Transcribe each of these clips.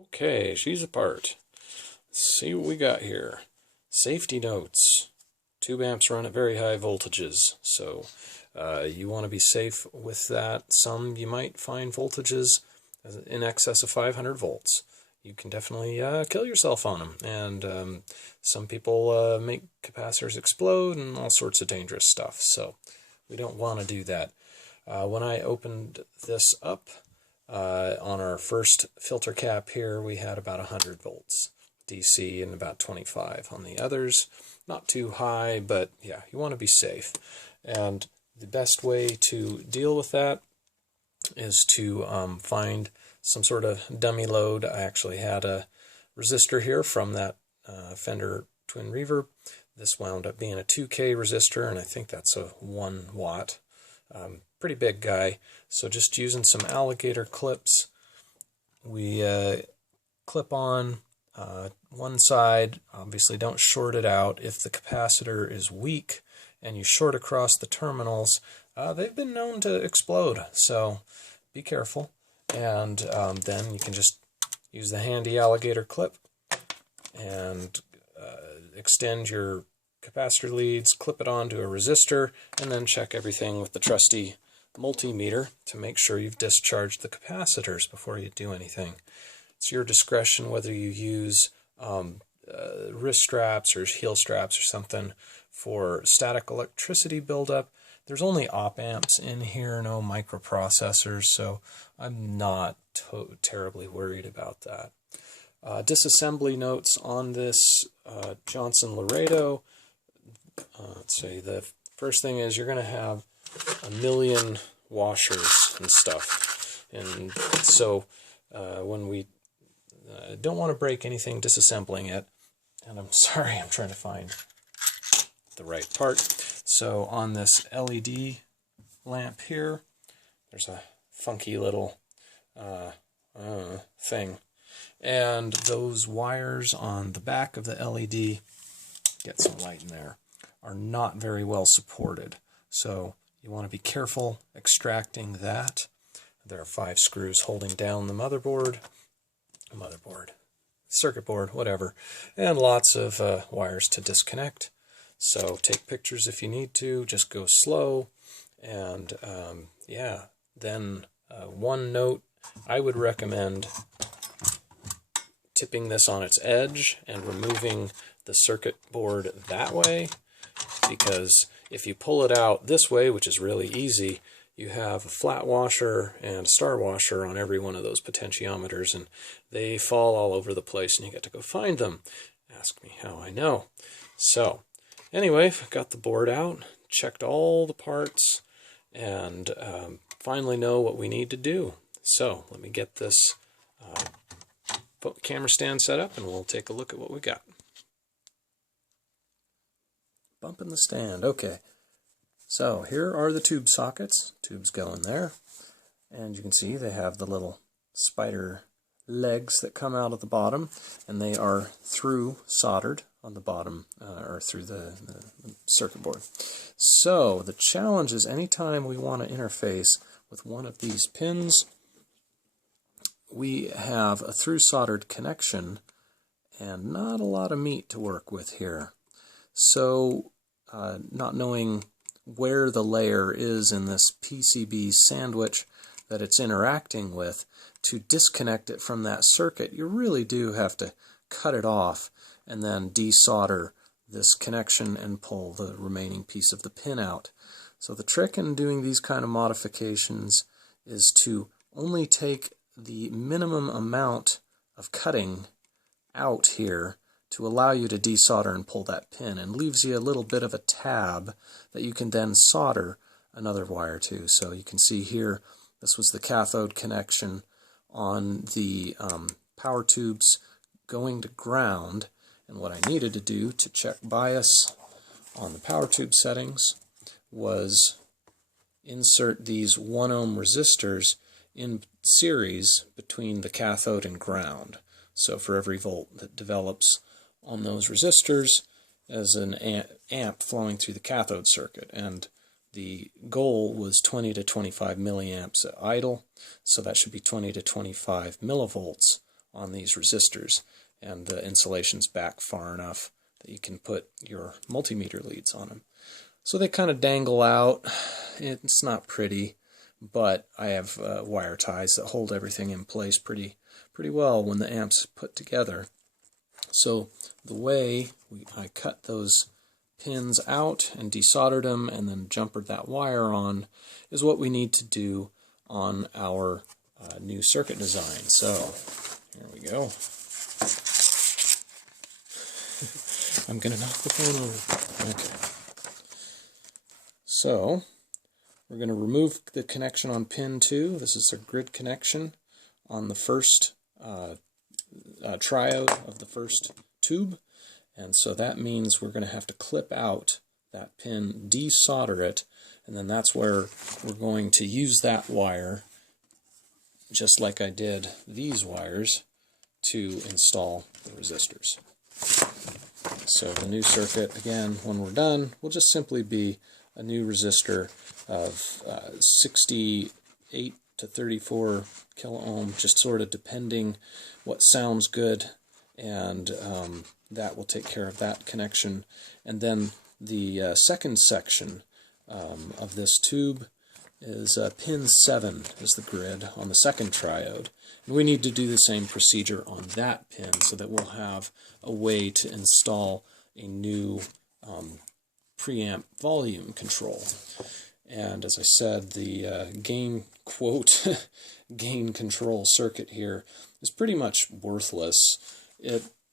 Okay, she's apart. Let's see what we got here. Safety notes. Tube amps run at very high voltages, so you want to be safe with that. Some you might find voltages in excess of 500 volts. You can definitely kill yourself on them, and some people make capacitors explode and all sorts of dangerous stuff, so we don't want to do that. When I opened this up, on our first filter cap here, we had about 100 volts DC and about 25 on the others. Not too high, but yeah, you want to be safe. And the best way to deal with that is to find some sort of dummy load. I actually had a resistor here from that Fender Twin Reverb. This wound up being a 2K resistor, and I think that's a 1 watt. Pretty big guy. So just using some alligator clips, we clip on one side. Obviously don't short it out. If the capacitor is weak and you short across the terminals, they've been known to explode, so be careful. And then you can just use the handy alligator clip and extend your capacitor leads, clip it onto a resistor, and then check everything with the trusty multimeter to make sure you've discharged the capacitors before you do anything. It's your discretion whether you use wrist straps or heel straps or something for static electricity buildup. There's only op amps in here, no microprocessors, so I'm not terribly worried about that. Disassembly notes on this Johnson Loredo. Let's see, the first thing is you're going to have a million washers and stuff, and so when we don't want to break anything disassembling it, and I'm sorry, I'm trying to find the right part. So on this LED lamp here, there's a funky little thing, and those wires on the back of the LED, get some light in there, are not very well supported. So you want to be careful extracting that. There are 5 screws holding down the motherboard, circuit board, whatever, and lots of wires to disconnect. So take pictures if you need to, just go slow. And yeah, then one note, I would recommend tipping this on its edge and removing the circuit board that way, because if you pull it out this way, which is really easy, you have a flat washer and a star washer on every one of those potentiometers, and they fall all over the place, and you get to go find them. Ask me how I know. So anyway, got the board out, checked all the parts, and finally know what we need to do. So let me get this camera stand set up, and we'll take a look at what we got. Bumping the stand. Okay, so here are the tube sockets. Tubes go in there, and you can see they have the little spider legs that come out of the bottom, and they are through soldered on the bottom, or through the circuit board. So the challenge is anytime we want to interface with one of these pins, we have a through soldered connection and not a lot of meat to work with here. So not knowing where the layer is in this PCB sandwich that it's interacting with, to disconnect it from that circuit, you really do have to cut it off and then desolder this connection and pull the remaining piece of the pin out. So the trick in doing these kind of modifications is to only take the minimum amount of cutting out here to allow you to desolder and pull that pin, and leaves you a little bit of a tab that you can then solder another wire to. So you can see here, this was the cathode connection on the power tubes going to ground, and what I needed to do to check bias on the power tube settings was insert these 1 ohm resistors in series between the cathode and ground. So for every volt that develops on those resistors as an amp flowing through the cathode circuit, and the goal was 20 to 25 milliamps at idle, so that should be 20 to 25 millivolts on these resistors, and the insulation's back far enough that you can put your multimeter leads on them. So they kind of dangle out. It's not pretty, but I have wire ties that hold everything in place pretty well when the amp's put together. So the way I cut those pins out and desoldered them and then jumpered that wire on is what we need to do on our new circuit design. So here we go. I'm going to knock the phone over. Okay. So we're going to remove the connection on pin 2. This is a grid connection on the first triode of the first tube. And so that means we're going to have to clip out that pin, desolder it, and then that's where we're going to use that wire, just like I did these wires, to install the resistors. So the new circuit, again, when we're done, will just simply be a new resistor of 68 to 34 kilo ohm, just sort of depending what sounds good, and that will take care of that connection. And then the second section of this tube is pin 7 is the grid on the second triode. And we need to do the same procedure on that pin so that we'll have a way to install a new preamp volume control. And as I said, the gain quote gain control circuit here is pretty much worthless.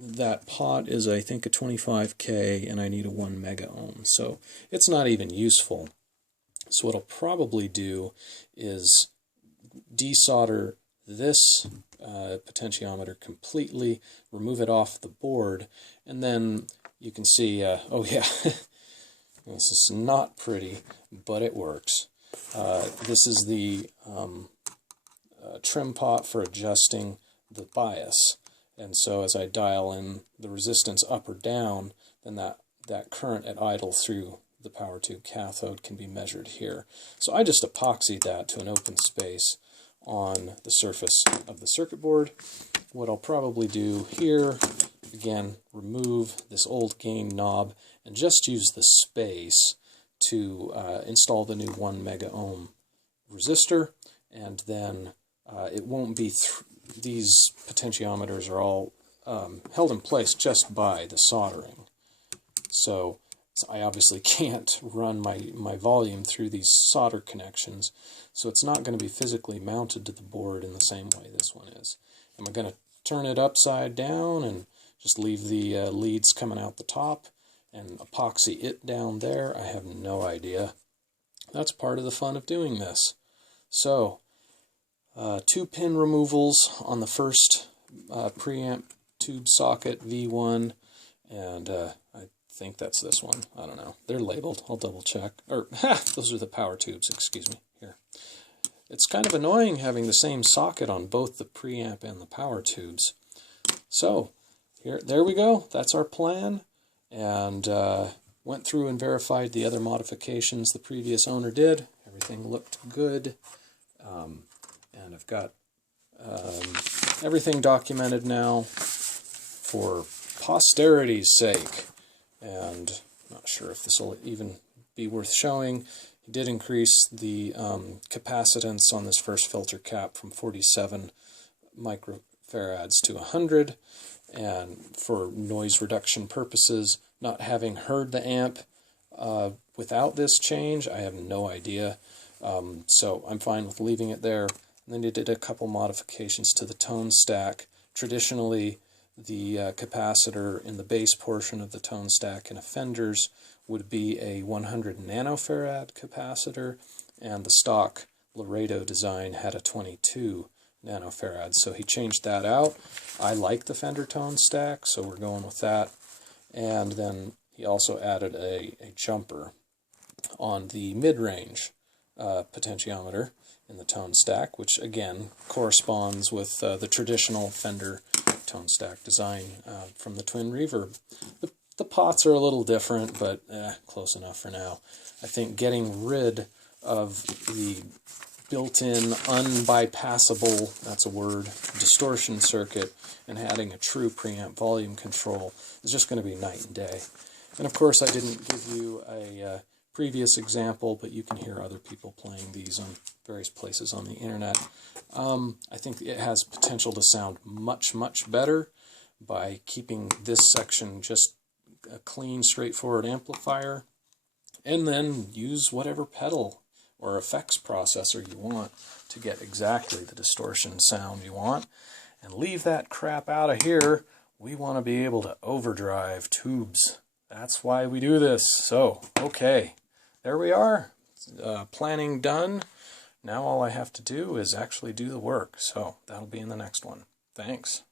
That pot is, I think, a 25K, and I need a 1 mega ohm, so it's not even useful. So what I'll probably do is desolder this potentiometer completely, remove it off the board, and then you can see, oh yeah, this is not pretty, but it works. This is the trim pot for adjusting the bias. And so as I dial in the resistance up or down, then that current at idle through the power tube cathode can be measured here. So I just epoxied that to an open space on the surface of the circuit board. What I'll probably do here, again, remove this old gain knob and just use the space to install the new 1 mega ohm resistor, and then it won't be these potentiometers are all held in place just by the soldering. So I obviously can't run my volume through these solder connections, so it's not going to be physically mounted to the board in the same way this one is. Am I going to turn it upside down and just leave the leads coming out the top and epoxy it down there? I have no idea. That's part of the fun of doing this. So 2 pin removals on the first preamp tube socket V1, and I think that's this one. I don't know. They're labeled. I'll double check. Or those are the power tubes, excuse me. Here. It's kind of annoying having the same socket on both the preamp and the power tubes. So there we go. That's our plan, and went through and verified the other modifications the previous owner did. Everything looked good. And I've got everything documented now for posterity's sake. And I'm not sure if this will even be worth showing. He did increase the capacitance on this first filter cap from 47 microfarads to 100. And for noise reduction purposes, not having heard the amp without this change, I have no idea. So I'm fine with leaving it there. And then he did a couple modifications to the tone stack. Traditionally, the capacitor in the base portion of the tone stack in a Fender's would be a 100 nanofarad capacitor, and the stock Loredo design had a 22 nanofarad. So he changed that out. I like the Fender tone stack, so we're going with that. And then he also added a jumper on the mid-range potentiometer in the tone stack, which again corresponds with the traditional Fender tone stack design from the twin reverb. The pots are a little different, but close enough for now. I think getting rid of the built-in unbypassable, that's a word, distortion circuit, and adding a true preamp volume control is just going to be night and day. And of course I didn't give you a previous example, but you can hear other people playing these on various places on the internet. I think it has potential to sound much, much better by keeping this section just a clean, straightforward amplifier, and then use whatever pedal or effects processor you want to get exactly the distortion sound you want, and leave that crap out of here. We want to be able to overdrive tubes. That's why we do this. So, okay, there we are. Planning done. Now all I have to do is actually do the work. So that'll be in the next one. Thanks.